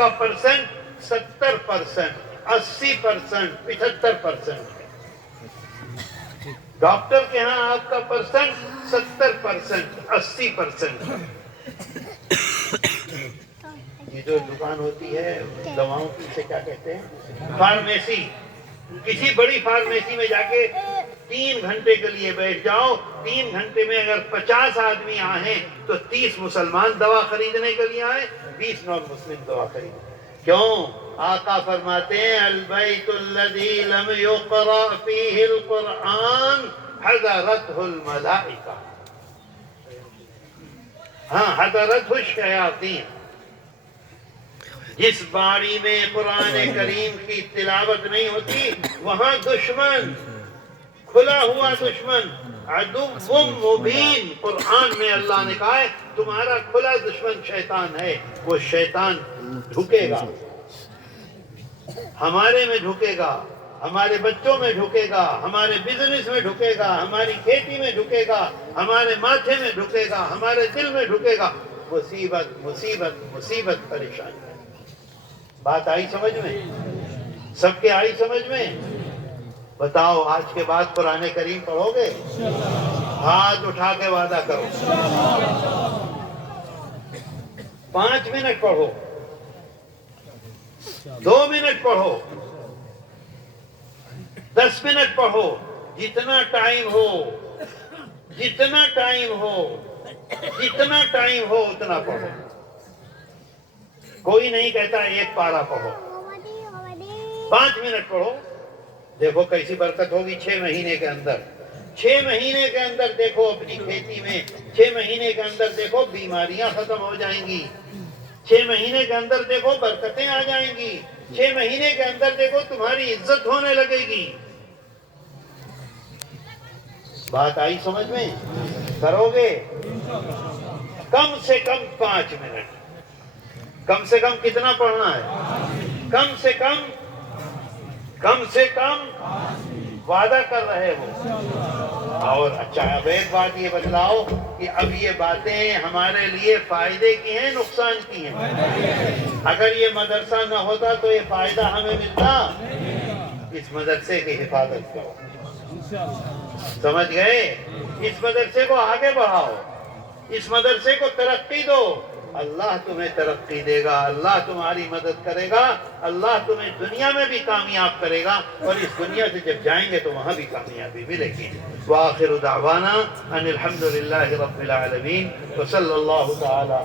کا پرسنٹ 70%، 80%، 75% ہے۔ ڈاکٹر کے ہاں آپ کا پرسنٹ 70%، 80% ہے۔ یہ جو دکان ہوتی ہے دواؤں کی، اسے کیا کہتے ہیں؟ فارمیسی۔ کسی بڑی فارمیسی میں جا کے 3 گھنٹے کے لیے بیٹھ جاؤ، 3 گھنٹے میں اگر 50 آدمی آئیں تو 30 مسلمان دوا خریدنے کے لیے آئے، 20 نان مسلم دوا خریدنے۔ کیوں؟ آقا فرماتے ہیں البیت الذی لم یقرأ فیہ القرآن حضرتہ الملائکہ، ہاں حضرتہ الشیاطین۔ جس باڑی میں قرآن کریم کی تلاوت نہیں ہوتی وہاں دشمن، کھلا ہوا دشمن، عدو مبین، قرآن میں اللہ نے کہا ہے تمہارا کھلا دشمن شیطان ہے۔ وہ شیطان ڈھکے گا، ہمارے میں ڈھکے گا، ہمارے بچوں میں ڈھکے گا، ہمارے بزنس میں ڈھکے گا، ہماری کھیتی میں ڈھکے گا، ہمارے ماتھے میں ڈھکے گا، ہمارے دل میں ڈھکے گا۔ مصیبت مصیبت مصیبت، پریشانی۔ بات آئی سمجھ میں؟ سب کے آئی سمجھ میں؟ بتاؤ آج کے بعد قرآن کریم پڑھو گے؟ ہاتھ اٹھا کے وعدہ کرو۔ 5 منٹ پڑھو، 2 منٹ پڑھو، 10 منٹ پڑھو، جتنا ٹائم ہو، جتنا ٹائم ہو، جتنا ٹائم ہو اتنا پڑھو۔ کوئی نہیں کہتا 1 پارہ پڑھو، 5 منٹ پڑھو۔ دیکھو کیسی برکت ہوگی 6 مہینے کے اندر۔ 6 مہینے کے اندر دیکھو اپنی کھیتی میں، 6 مہینے کے اندر دیکھو بیماریاں ختم ہو جائیں گی، 6 مہینے کے اندر دیکھو برکتیں آ جائیں گی، 6 مہینے کے اندر دیکھو تمہاری عزت ہونے لگے گی۔ بات آئی سمجھ میں؟ کرو گے؟ کم سے کم 5 منٹ۔ کم سے کم کتنا پڑھنا ہے؟ کم سے کم وعدہ کر رہے ہو۔ اور اچھا اب ایک بات یہ بتلاؤ کہ اب یہ باتیں ہمارے لیے فائدے کی ہیں نقصان کی ہیں؟ اگر یہ مدرسہ نہ ہوتا تو یہ فائدہ ہمیں ملتا؟ اس مدرسے کی حفاظت کرو، سمجھ گئے؟ اس مدرسے کو آگے بڑھاؤ، اس مدرسے کو ترقی دو، اللہ تمہیں ترقی دے گا، اللہ تمہاری مدد کرے گا، اللہ تمہیں دنیا میں بھی کامیاب کرے گا، اور اس دنیا سے جب جائیں گے تو وہاں بھی کامیابی ملے گی۔ وآخر دعوانا ان الحمد للہ رب العالمین وصلی اللہ تعالی